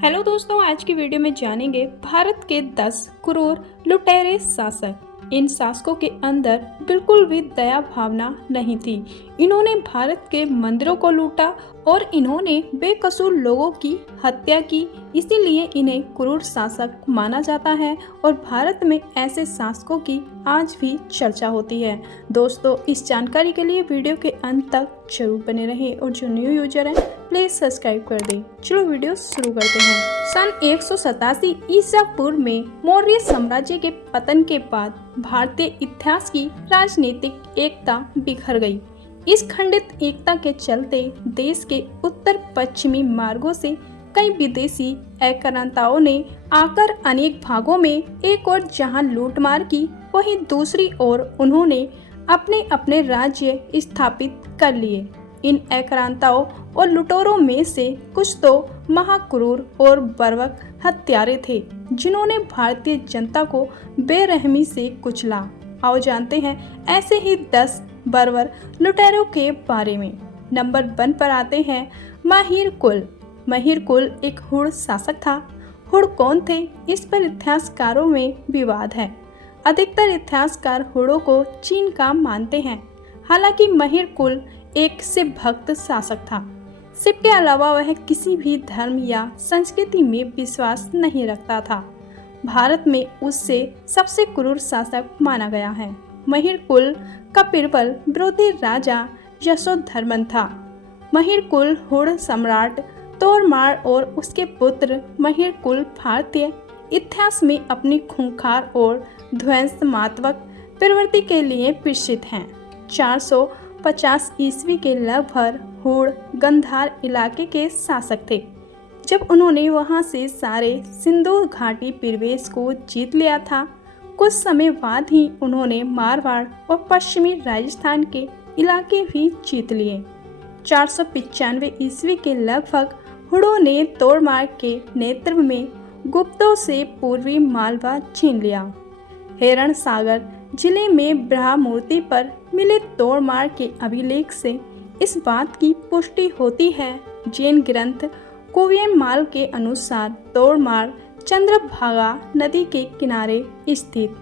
Hello दोस्तों, आज की वीडियो में जानेंगे भारत के 10 क्रूर लुटेरे शासक। इन शासकों के अंदर बिल्कुल भी दया भावना नहीं थी। इन्होंने भारत के मंदिरों को लूटा और इन्होंने बेकसूर लोगों की हत्या की। इसीलिए इन्हें क्रूर शासक माना जाता है और भारत में ऐसे शासकों की आज भी चर्चा होती है। दोस्तों, इस जानकारी के लिए वीडियो के अंत तक जरूर बने रहें और जो न्यू यूजर है प्लीज सब्सक्राइब कर दें। चलो वीडियो शुरू करते हैं। सन 187 ईसा पूर्व में मौर्य साम्राज्य के पतन के बाद भारतीय इतिहास की राजनीतिक एकता बिखर गई। इस खंडित एकता के चलते देश के उत्तर पश्चिमी मार्गों से कई विदेशी आक्रांताओं ने आकर अनेक भागों में एक और जहां लूटमार की, वहीं दूसरी ओर उन्होंने अपने अपने राज्य स्थापित कर लिए। इन आक्रांताओं और लुटेरों में से कुछ तो महाक्रूर और बर्बरक हत्यारे थे जिन्होंने भारतीय जनता को बेरहमी से कुचला। आओ जानते हैं ऐसे ही 10 बर्बर लुटेरों के बारे में। नंबर 1 पर आते हैं माहिर कुल। माहिर कुल एक हुड़ शासक था। हुड़ कौन थे, इस पर इतिहासकारों में विवाद है। अधिकतर इतिहासकार हुड़ों को चीन का मानते हैं। हालांकि माहिर कुल एक शिव भक्त शासक था। शिव के अलावा वह किसी भी धर्म या संस्कृति में विश्वास नहीं रखता था। भारत में उससे सबसे क्रूर शासक माना गया है। माहिर कुल का बीरबल विरोधी राजा यशोधर्मन था। माहिर कुल हुड़ सम्राट तोरमार और उसके पुत्र माहिर कुल भारतीय इतिहास में अपनी खूंखार और ध्वंसात्मक प्रवृत्ति के लिए प्रसिद्ध हैं। 450 ईस्वी के लगभग हुड़ गंधार इलाके के शासक थे। जब उन्होंने वहां से सारे सिंधु घाटी प्रदेश को जीत लिया था, कुछ समय बाद ही उन्होंने मारवाड़ और पश्चिमी राजस्थान के इलाके भी जीत लिए। 495 ईस्वी के लगभग हुड़ों ने तोड़मार के नेतृत्व में गुप्तों से पूर्वी मालवा छीन लिया। हिरण सागर जिले में ब्रह्ममूर्ति पर मिले तोड़मार के अभिलेख से इस बात की पुष्टि होती है। जैन ग्रंथ कोवियमाल के अनुसार तोड़मार चंद्रभागा नदी के किनारे स्थित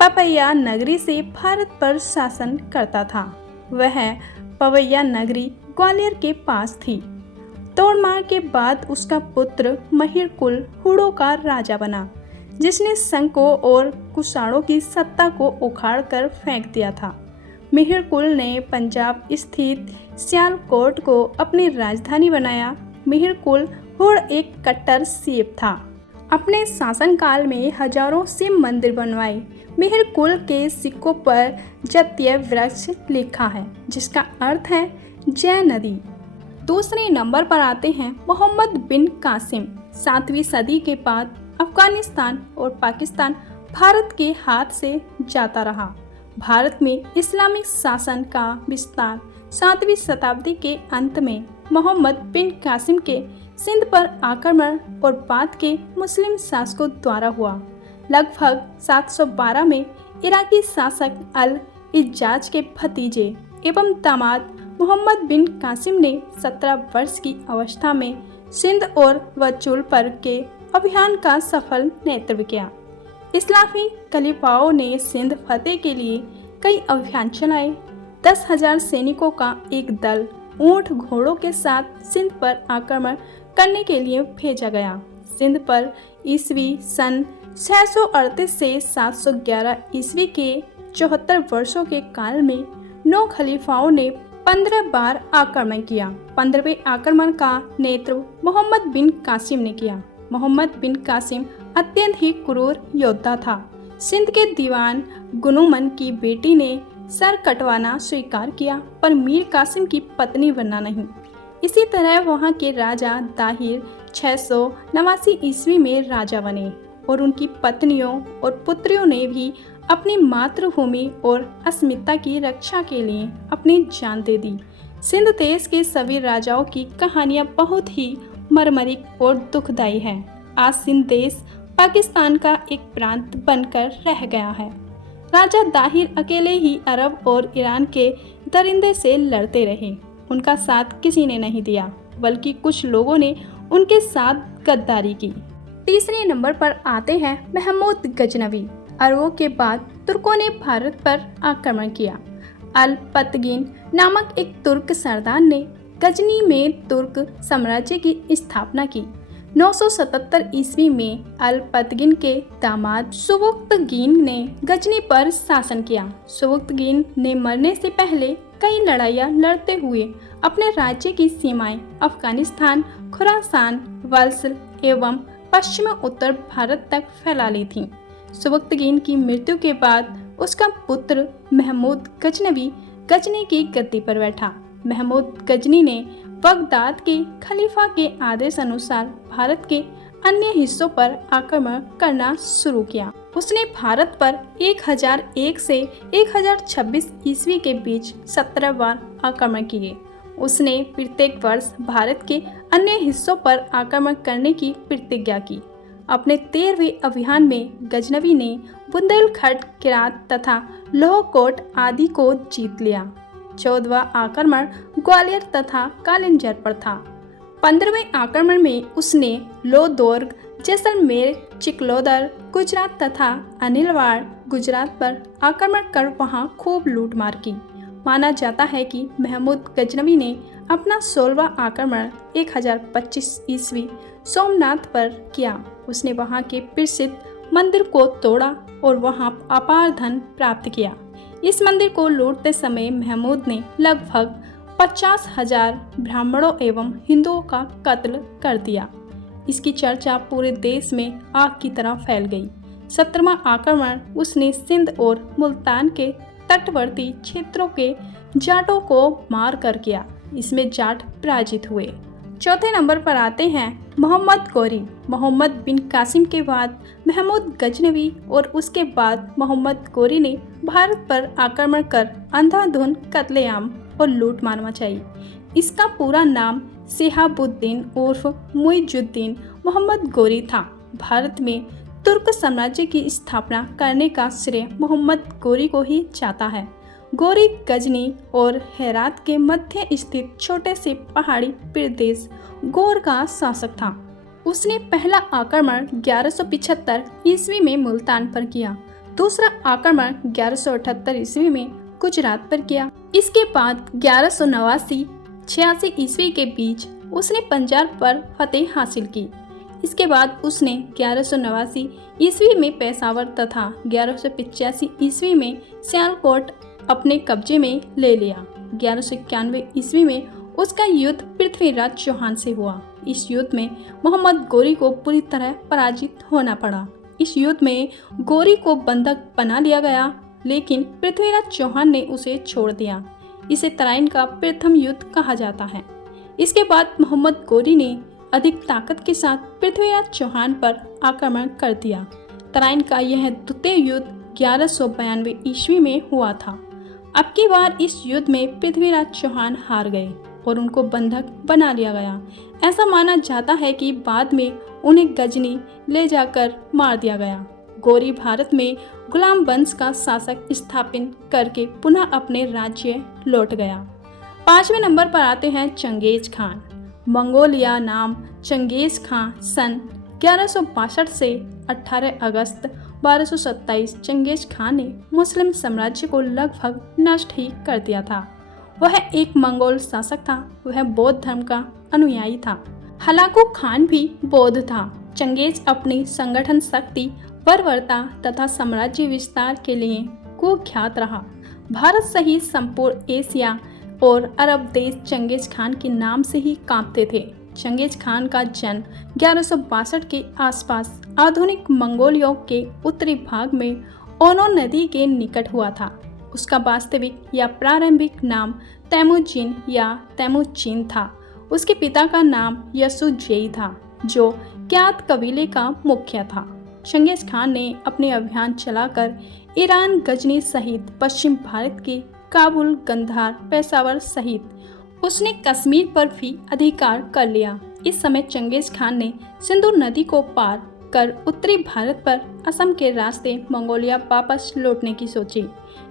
पवैया नगरी से भारत पर शासन करता था। वह पवैया नगरी ग्वालियर के पास थी। तोड़मार के बाद उसका पुत्र माहिर कुल हुड़ों का राजा बना, जिसने संकों और कुषाणों की सत्ता को उखाड़कर फेंक दिया था। माहिर कुल ने पंजाब स्थित सियालकोट को अपनी राजधानी बनाया। माहिर कुल हुड़ एक कट्टर शिव था। अपने शासनकाल में हजारों शिव मंदिर बनवाए। माहिर कुल के सिक्कों पर जतीय वृक्ष लिखा है, जिसका अर्थ है जय नदी। दूसरे नंबर पर आते हैं मोहम्मद बिन कासिम। 7वीं सदी के बाद अफगानिस्तान और पाकिस्तान भारत के हाथ से जाता रहा। भारत में इस्लामिक शासन का विस्तार 7वीं शताब्दी के अंत में मोहम्मद बिन कासिम के सिंध पर आक्रमण और बाद के मुस्लिम शासकों द्वारा हुआ। लगभग 712 में इराकी शासक अल इज्जाज के भतीजे एवं दामाद मोहम्मद बिन कासिम ने 17 वर्ष की अवस्था में सिंध और वचूल पर के अभियान का सफल नेतृत्व किया। इस्लामी खलीफाओं ने सिंध फतेह के लिए कई अभियान चलाए। 10,000 सैनिकों का एक दल ऊंट घोड़ों के साथ सिंध पर आक्रमण करने के लिए भेजा गया। सिंध पर ईस्वी सन 638 से 711 ईस्वी के 74 वर्षों के काल में 9 खलीफाओं ने 15 बार आक्रमण किया। 15वें आक्रमण का नेतृत्व मोहम्मद बिन कासिम ने किया। मोहम्मद बिन कासिम अत्यंत ही क्रूर योद्धा था। सिंध के दीवान गुनुमन की बेटी ने सर कटवाना स्वीकार किया, पर मीर कासिम की पत्नी बनना नहीं। इसी तरह वहां के राजा दाहिर 689 ईस्वी में राजा बने और उनकी पत्नियों और पुत्रियों ने भी अपनी मातृभूमि और अस्मिता की रक्षा के लिए अपनी जान दे दी। सिंध देश के सभी राजाओं की कहानियां बहुत ही मर्मरिक और दुखदायी है। आज सिंध देश पाकिस्तान का एक प्रांत बनकर रह गया है। राजा दाहिर अकेले ही अरब और ईरान के दरिंदे से लड़ते रहे। उनका साथ किसी ने नहीं दिया, बल्कि कुछ लोगों ने उनके साथ गद्दारी की। तीसरे नंबर पर आते हैं महमूद गजनवी। अरबों के बाद तुर्कों ने भारत पर आक्रमण किया। अल-पतगीन नामक एक तुर्क सरदार ने गजनी में तुर्क साम्राज्य की स्थापना की। 977 ईस्वी में अल-पतगीन के दामाद सुबुक्तगीन ने गजनी पर शासन किया। सुबुक्तगीन ने मरने से पहले कई लड़ाइयाँ लड़ते हुए अपने राज्य की सीमाएं अफगानिस्तान, खुरासान, वल्सल एवं पश्चिम उत्तर भारत तक फैला ली थीं। सुबुक्तगीन की मृत्यु के बाद उसका पुत्र महमूद गजनवी गजनी की गद्दी पर बैठा। महमूद गजनी ने बगदाद के खलीफा के आदेश अनुसार भारत के अन्य हिस्सों पर आक्रमण करना शुरू किया। उसने भारत पर 1001 से 1026 ईस्वी के बीच 17 बार आक्रमण किए। उसने प्रत्येक वर्ष भारत के अन्य हिस्सों पर आक्रमण करने की प्रतिज्ञा की। अपने 13वें अभियान में गजनवी ने बुंदेलखंड, किरात तथा लोहकोट आदि को जीत लिया। 14वां आक्रमण ग्वालियर तथा कालिंजर पर था। 15वें आक्रमण में उसने लोहदुर्ग, जैसलमेर, चिकलोदर, गुजरात तथा अनिलवाड़ गुजरात पर आक्रमण कर वहां खूब लूटमार की। माना जाता है कि महमूद गजनवी ने अपना 16वां आक्रमण 1025 ईस्वी सोमनाथ पर किया। उसने वहां के प्रसिद्ध मंदिर को तोड़ा और वहां अपार धन प्राप्त किया। इस मंदिर को लूटते समय महमूद ने लगभग 50,000 ब्राह्मणों एवं हिंदुओं का कत्ल कर दिया। इसकी चर्चा पूरे देश में आग की तरह फैल गई। 17वां आक्रमण उसने सिंध और मुल्तान के तटवर्ती क्षेत्रों के जाटों को मार कर किया। इसमें जाट पराजित हुए। चौथे नंबर पर आते हैं मोहम्मद गोरी। मोहम्मद बिन कासिम के बाद महमूद गजनवी और उसके बाद मोहम्मद गोरी ने भारत पर आक्रमण कर अंधाधुंध कत्लेआम और लूटमार मचाई। इसका पूरा नाम शिहाबुद्दीन उर्फ मुइजुद्दीन मोहम्मद गोरी था। भारत में तुर्क साम्राज्य की स्थापना करने का श्रेय मोहम्मद गोरी को ही जाता है। गोरी गजनी और हेरात के मध्य स्थित छोटे से पहाड़ी प्रदेश गौर का शासक था। उसने पहला आक्रमण 1175 ईस्वी में मुल्तान पर किया। दूसरा आक्रमण 1178 ईस्वी में गुजरात पर किया। इसके बाद 1189-86 ईस्वी के बीच उसने पंजाब पर फतेह हासिल की। इसके बाद उसने 1189 ईस्वी में पेशावर तथा 1185 ईस्वी में सियालकोट अपने कब्जे में ले लिया। 1191 ईस्वी में उसका युद्ध पृथ्वीराज चौहान से हुआ। इस युद्ध में मोहम्मद गोरी को पूरी तरह पराजित होना पड़ा। इस युद्ध में गोरी को बंधक बना लिया गया, लेकिन पृथ्वीराज चौहान ने उसे छोड़ दिया। इसे तराइन का प्रथम युद्ध कहा जाता है। इसके बाद मोहम्मद गोरी ने अधिक ताकत के साथ पृथ्वीराज चौहान पर आक्रमण कर दिया। तराइन का यह द्वितीय युद्ध 1192 ईस्वी में हुआ था। अब की बार इस युद्ध में पृथ्वीराज चौहान हार गए और उनको बंधक बना लिया गया। ऐसा माना जाता है कि बाद में उन्हें गजनी ले जाकर मार दिया गया। गोरी भारत में गुलाम वंश का शासक स्थापित करके पुनः अपने राज्य लौट गया। 5वें नंबर पर आते हैं चंगेज खान। मंगोलिया नाम चंगेज खान सन 1162 से 18 अगस्त 1227 चंगेज खान ने मुस्लिम साम्राज्य को लगभग नष्ट ही कर दिया था। वह एक मंगोल शासक था। वह बौद्ध धर्म का अनुयायी था। हलाकू खान भी बौद्ध था। चंगेज अपनी संगठन शक्ति, बर्बरता तथा साम्राज्य विस्तार के लिए कुख्यात रहा। भारत सहित संपूर्ण एशिया और अरब देश चंगेज खान के नाम से ही कांपते थे। चंगेज खान का जन्म 1162 के आसपास आधुनिक मंगोलिया के उत्तरी भाग में ओनो नदी के निकट हुआ था। उसका वास्तविक या प्रारंभिक नाम तैमुजिन या तैमुचिन था। उसके पिता का नाम यसुजेई था, जो क्यात कबीले का मुखिया था। चंगेज खान ने अपने अभियान चलाकर ईरान, गजनी सहित पश्चिम भारत के काबुल, गंधार, पेशावर सहित उसने कश्मीर पर भी अधिकार कर लिया। इस समय चंगेज खान ने सिंधु नदी को पार कर उत्तरी भारत पर असम के रास्ते मंगोलिया वापस लौटने की सोची,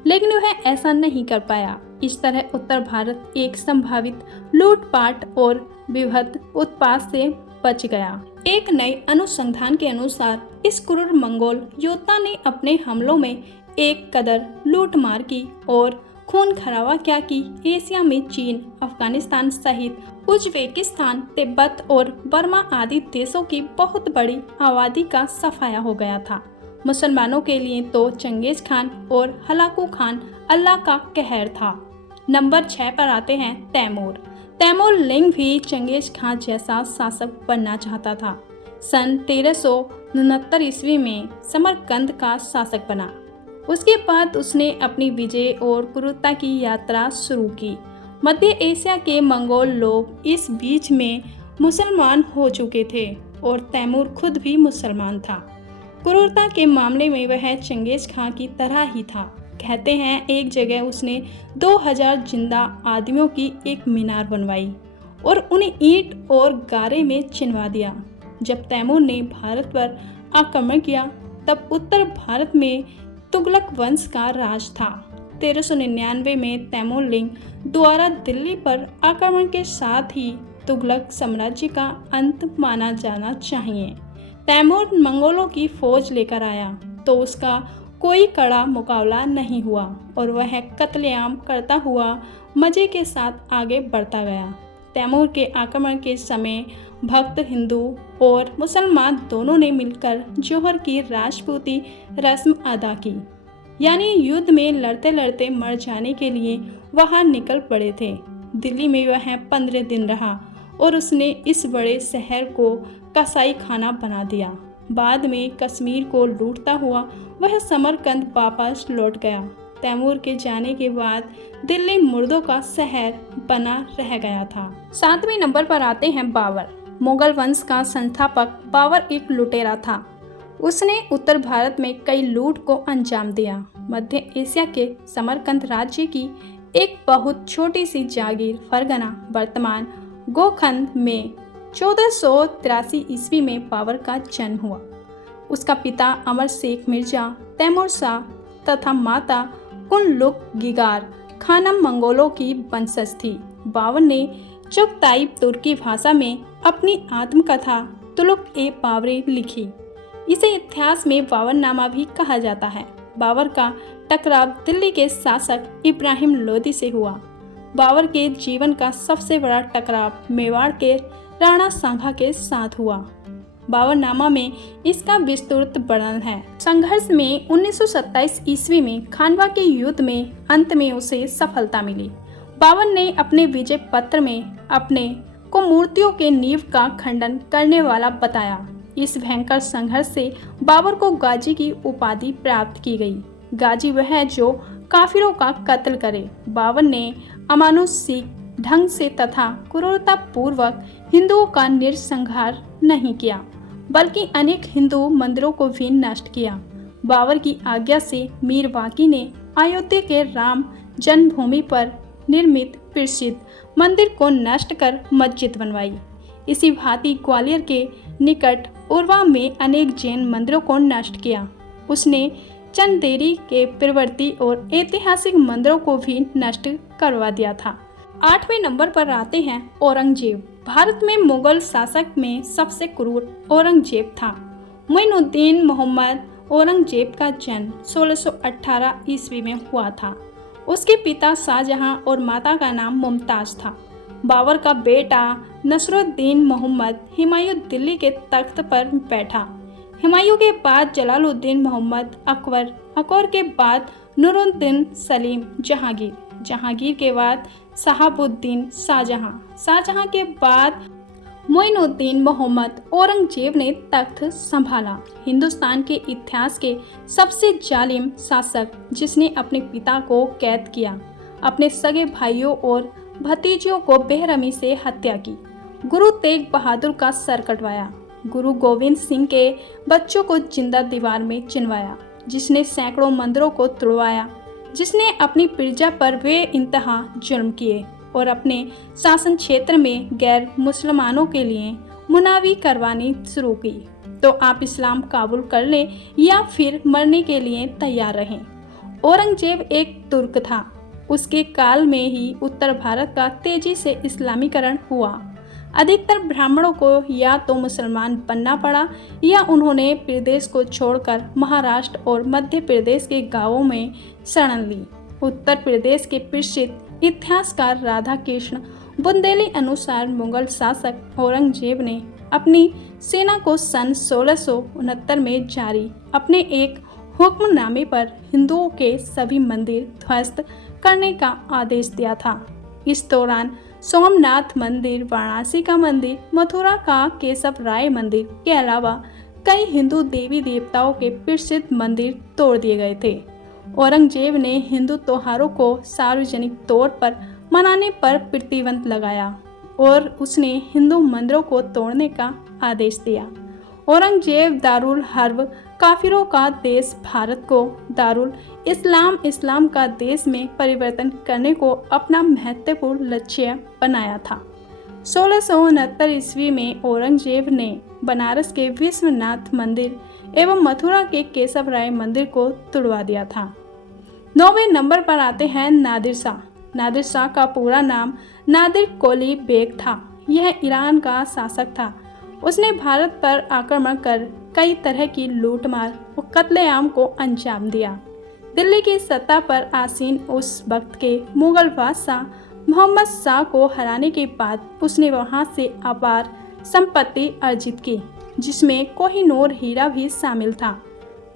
लेकिन वह ऐसा नहीं कर पाया। इस तरह उत्तर भारत एक संभावित लूटपाट और विभक्त उत्पात से बच गया। एक नए अनुसंधान के अनुसार इस क्रूर मंगोल योद्धा ने अपने हमलों में एक कदर लूटमार की और खून खराबा क्या कि एशिया में चीन, अफगानिस्तान सहित उज्बेकिस्तान, तिब्बत और बर्मा आदि देशों की बहुत बड़ी आबादी का सफाया हो गया था। मुसलमानों के लिए तो चंगेज खान और हलाकू खान अल्लाह का कहर था। नंबर 6 पर आते हैं तैमूर। तैमूर लिंग भी चंगेज खान जैसा शासक बनना चाहता था। सन 1369 ईस्वी में समरकंद का शासक बना। उसके बाद उसने अपनी विजय और क्रूरता की यात्रा शुरू की। मध्य एशिया के मंगोल लोग इस बीच में मुसलमान हो चुके थे और तैमूर खुद भी मुसलमान था। क्रूरता के मामले में वह चंगेज खान की तरह ही था। कहते हैं एक जगह उसने 2000 जिंदा आदमियों की एक मीनार बनवाई और उन्हें ईंट और गारे में चिनवा दिया। जब तैमूर ने भारत पर आक्रमण किया तब उत्तर भारत में तुगलक वंश का राज था। 1399 में तैमूर लिंग द्वारा दिल्ली पर आक्रमण के साथ ही तुगलक साम्राज्य का अंत माना जाना चाहिए। तैमूर मंगोलों की फौज लेकर आया तो उसका कोई कड़ा मुकाबला नहीं हुआ और वह कत्लेआम करता हुआ मजे के साथ आगे बढ़ता गया। तैमूर के आक्रमण के समय भक्त हिंदू और मुसलमान दोनों ने मिलकर जौहर की राजपूती रस्म अदा की, यानी युद्ध में लड़ते लड़ते मर जाने के लिए वहां निकल पड़े थे। दिल्ली में वह 15 दिन रहा और उसने इस बड़े शहर को कसाई खाना बना दिया। बाद में कश्मीर को लूटता हुआ वह समरकंद वापस लौट गया। तैमूर के जाने के बाद दिल्ली मुर्दों का शहर बना रह गया था। 7वें नंबर पर आते हैं बाबर। मुगल वंश का संस्थापक बाबर एक लुटेरा था। उसने उत्तर भारत में कई लूट को अंजाम दिया। मध्य एशिया के समरकंद राज्य की एक बहुत छोटी सी जागीर फरगना वर्तमान गोखंद में 1483 ईस्वी में बाबर का जन्म हुआ। उसका पिता अमर शेख मिर्जा तैमूर शाह तथा माता कुनलुक गिगार खानम मंगोलों की वंशज थी। बाबर ने चुगताई तुर्की भाषा में अपनी आत्मकथा तुलुक ए बाबरी लिखी। इसे इतिहास में बाबरनामा भी कहा जाता है। बाबर का टकराव दिल्ली के शासक इब्राहिम लोदी से हुआ। बाबर के जीवन का सबसे बड़ा टकराव मेवाड़ के राणा सांगा के साथ हुआ। बाबरनामा में इसका विस्तृत वर्णन है। संघर्ष में 1927 ईस्वी में खानवा के युद्ध में अंत में उसे सफलता मिली। बाबर ने अपने विजय पत्र में अपने को मूर्तियों के नींव का खंडन करने वाला बताया। इस भयंकर संघर्ष से बाबर को गाजी की उपाधि प्राप्त की गई। गाजी वह है जो काफिरों का कत्ल करे। बाबर ने अमानुषिक ढंग से तथा क्रूरता पूर्वक हिंदुओं का नरसंहार नहीं किया, बल्कि अनेक हिंदू मंदिरों को भी नष्ट किया। बाबर की आज्ञा से मीर वाकी ने अयोध्या के राम जन्मभूमि पर निर्मित प्रसिद्ध मंदिर को नष्ट कर मस्जिद बनवाई। इसी भांति ग्वालियर के निकट उर्वा में अनेक जैन मंदिरों को नष्ट किया। उसने चंदेरी के प्रवर्ती और ऐतिहासिक मंदिरों को भी नष्ट करवा दिया था। 8वें नंबर पर आते हैं औरंगजेब। भारत में मुगल शासक में सबसे क्रूर औरंगजेब था। मोइनुद्दीन मोहम्मद औरंगजेब का जन्म 1618 ईस्वी में हुआ था। उसके पिता शाहजहां और माता का नाम मुमताज था। बाबर का बेटा नसरुद्दीन मोहम्मद हुमायूं दिल्ली के तख्त पर बैठा। हुमायूं के बाद जलालुद्दीन मोहम्मद अकबर, अकबर के बाद नूरुद्दीन सलीम जहांगीर, जहांगीर के बाद शहाबुद्दीन शाहजहां, शाहजहां के बाद मोइनुद्दीन मोहम्मद औरंगजेब ने तख्त संभाला। हिंदुस्तान के इतिहास के सबसे जालिम शासक जिसने अपने पिता को कैद किया, अपने सगे भाइयों और भतीजों को बेरहमी से हत्या की। गुरु तेग बहादुर का सर कटवाया। गुरु गोविंद सिंह के बच्चों को जिंदा दीवार में चिनवाया। जिसने सैकड़ों मंदिरों को तोड़वाया, जिसने अपनी प्रजा पर बेइंतहा जुल्म किए और अपने शासन क्षेत्र में गैर मुसलमानों के लिए मुनावी करवानी शुरू की। तो आप इस्लाम कबूल कर लें या फिर मरने के लिए तैयार रहें। औरंगजेब एक तुर्क था। उसके काल में ही उत्तर भारत का तेजी से इस्लामीकरण हुआ। अधिकतर ब्राह्मणों को या तो मुसलमान बनना पड़ा या उन्होंने प्रदेश को छोड़कर महाराष्ट्र और मध्य प्रदेश के गांवों में शरण ली। उत्तर प्रदेश के प्रसिद्ध इतिहासकार राधा कृष्ण बुंदेली अनुसार मुगल शासक औरंगजेब ने अपनी सेना को सन 1669 में जारी अपने एक हुक्मनामे पर हिंदुओं के सभी मंदिर ध्वस्त करने का आदेश दिया था। इस दौरान सोमनाथ मंदिर, वाराणसी का मंदिर, मथुरा का केशव राय मंदिर के अलावा कई हिंदू देवी देवताओं के प्रसिद्ध मंदिर तोड़ दिए गए थे। औरंगजेब ने हिंदू त्योहारों को सार्वजनिक तौर पर मनाने पर प्रतिबंध लगाया और उसने हिंदू मंदिरों को तोड़ने का आदेश दिया। औरंगजेब दारुल हर्ब काफिरों का देश भारत को दारुल इस्लाम का देश में परिवर्तन करने को अपना महत्वपूर्ण लक्ष्य बनाया था। 1669 ईस्वी में औरंगजेब ने बनारस के विश्वनाथ मंदिर एवं मथुरा के केशव राय मंदिर को तुड़वा दिया था। 9वें नंबर पर आते हैं नादिर शाह। नादिर शाह का पूरा नाम नादिर कोली बेग था। यह ईरान का शासक था। उसने भारत पर आक्रमण कर कई तरह की लूटमार और कत्लेआम को अंजाम दिया। दिल्ली की सत्ता पर आसीन उस वक्त के मुगल बादशाह मोहम्मद शाह को हराने के बाद उसने वहां से अपार संपत्ति अर्जित की, जिसमें कोहिनूर हीरा भी शामिल था।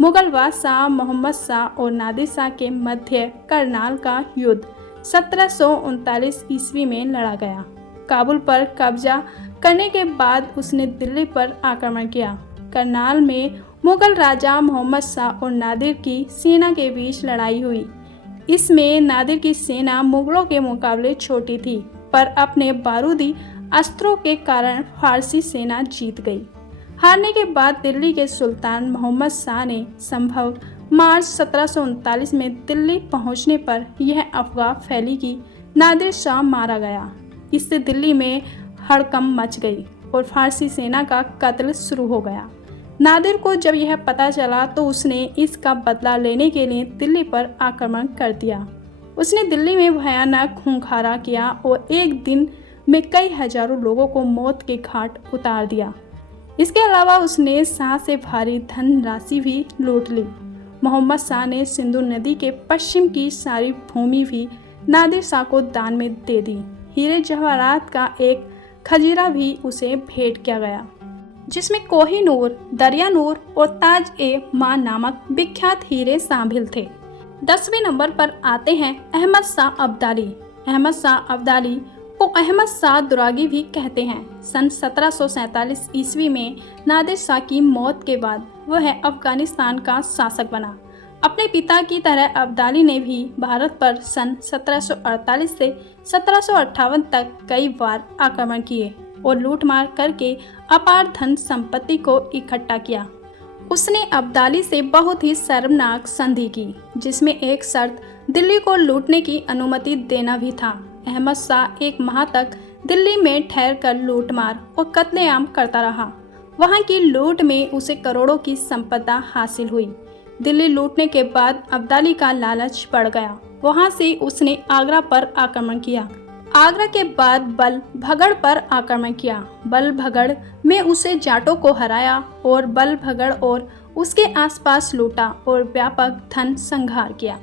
मुगल बादशाह मोहम्मद शाह और नादिर शाह के मध्य करनाल का युद्ध 1739 ईस्वी में लड़ा गया। काबुल पर कब्जा करने के बाद उसने दिल्ली पर आक्रमण किया। करनाल में मुगल राजा मोहम्मद शाह और नादिर की सेना के बीच लड़ाई हुई। इसमें नादिर की सेना मुगलों के मुकाबले छोटी थी, पर अपने बारूदी अस्त्रों के कारण फारसी सेना जीत गई। हारने के बाद दिल्ली के सुल्तान मोहम्मद शाह ने संभव मार्च 1739 में दिल्ली पहुंचने पर यह अफवाह फैली कि नादिर शाह मारा गया। इससे दिल्ली में हड़कंप मच गई और फारसी सेना का कत्ल शुरू हो गया। नादिर को जब यह पता चला तो उसने इसका बदला लेने के लिए दिल्ली पर आक्रमण कर दिया। उसने दिल्ली में भयानक खूंखारा किया और एक दिन में कई हजारों लोगों को मौत के घाट उतार दिया। इसके अलावा उसने शाह से भारी धन राशि भी लूट ली। मोहम्मद शाह ने सिंधु नदी के पश्चिम की सारी भूमि भी नादिर शाह को दान में दे दी। हीरे जवाहरात का एक खजीरा भी उसे भेंट किया गया, जिसमें कोहिनूर, दरियानूर और ताज-ए-मां नामक विख्यात हीरे शामिल थे। 10वें नंबर पर आते हैं अहमद शाह अब्दाली। अहमद शाह अब्दाली को अहमद शाह दुरागी भी कहते हैं। सन 1747 ईस्वी में नादिर शाह की मौत के बाद वह अफगानिस्तान का शासक बना। अपने पिता की तरह अब्दाली ने भी भारत पर सन 1748 से 1758 तक कई बार आक्रमण किए और लूटमार करके अपार धन संपत्ति को इकट्ठा किया। उसने अब्दाली से बहुत ही शर्मनाक संधि की, जिसमें एक शर्त दिल्ली को लूटने की अनुमति देना भी था। अहमद शाह 1 माह तक दिल्ली में ठहरकर लूटमार और कत्लेआम करता रहा। वहां की लूट में उसे करोड़ों की संपदा हासिल हुई। दिल्ली लूटने के बाद अब्दाली का लालच बढ़ गया। वहां से उसने आगरा पर आक्रमण किया। आगरा के बाद बलभगढ़ पर आक्रमण किया। बलभगढ़ में उसे जाटों को हराया और बलभगढ़ और उसके आसपास लूटा और व्यापक धन संहार किया।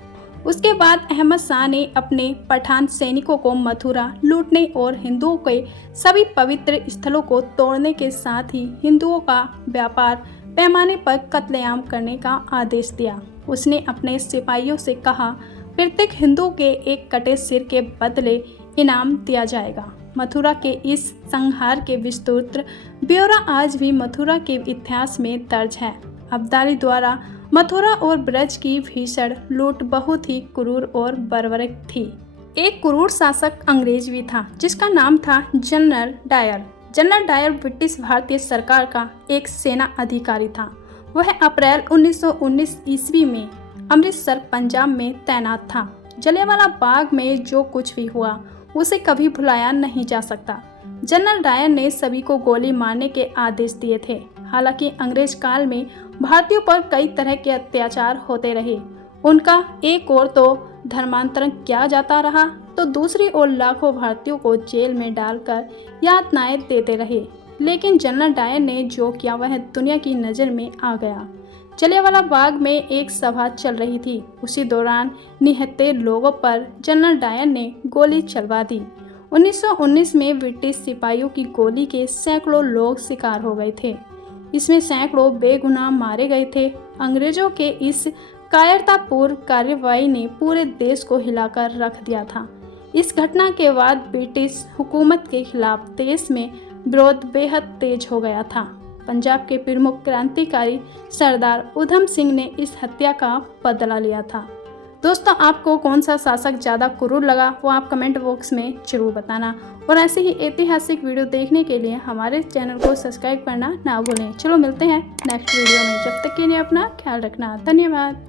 उसके बाद अहमद शाह ने अपने पठान सैनिकों को मथुरा लूटने और हिंदुओं के सभी पवित्र स्थलों को तोड़ने के साथ ही हिंदुओं का व्यापार पैमाने पर कत्लेआम करने का आदेश दिया। उसने अपने सिपाहियों से कहा, प्रत्येक हिंदू के एक कटे सिर के बदले इनाम दिया जाएगा। मथुरा के इस संहार के विस्तृत ब्यौरा आज भी मथुरा के इतिहास में दर्ज है। अब्दाली द्वारा मथुरा और ब्रज की भीषण लूट बहुत ही क्रूर और बर्बरक थी। एक क्रूर शासक अंग्रेज भी था, जिसका नाम था General Dyer. General Dyer British भारतीय सरकार का एक सेना अधिकारी था। वह अप्रैल 1919 ईस्वी में अमृतसर पंजाब में तैनात था। जलियांवाला बाग में जो कुछ भी हुआ उसे कभी भुलाया नहीं जा सकता। जनरल डायर ने सभी को गोली मारने के आदेश दिए थे। हालांकि अंग्रेज काल में भारतीयों पर कई तरह के अत्याचार होते रहे। उनका एक और तो धर्मांतरण किया जाता रहा, तो दूसरी ओर लाखों भारतीयों को जेल में डालकर यातनाएं देते रहे। लेकिन जनरल डायर ने जो किया वह दुनिया की नज़र में आ गया। जलियांवाला बाग में एक सभा चल रही थी। उसी दौरान निहत्थे लोगों पर जनरल डायर ने गोली चलवा दी। 1919 में ब्रिटिश सिपाहियों की गोली के सैकड़ों लोग शिकार हो गए थे। इसमें सैकड़ों बेगुनाह मारे गए थे। अंग्रेजों के इस कायरतापूर्ण कार्रवाई ने पूरे देश को हिलाकर रख दिया था। इस घटना के बाद ब्रिटिश हुकूमत के खिलाफ देश में विरोध बेहद तेज हो गया था। पंजाब के प्रमुख क्रांतिकारी सरदार उधम सिंह ने इस हत्या का बदला लिया था। दोस्तों, आपको कौन सा शासक ज़्यादा क्रूर लगा वो आप कमेंट बॉक्स में जरूर बताना। और ऐसे ही ऐतिहासिक वीडियो देखने के लिए हमारे चैनल को सब्सक्राइब करना ना भूलें। चलो मिलते हैं नेक्स्ट वीडियो में। जब तक के लिए अपना ख्याल रखना। धन्यवाद।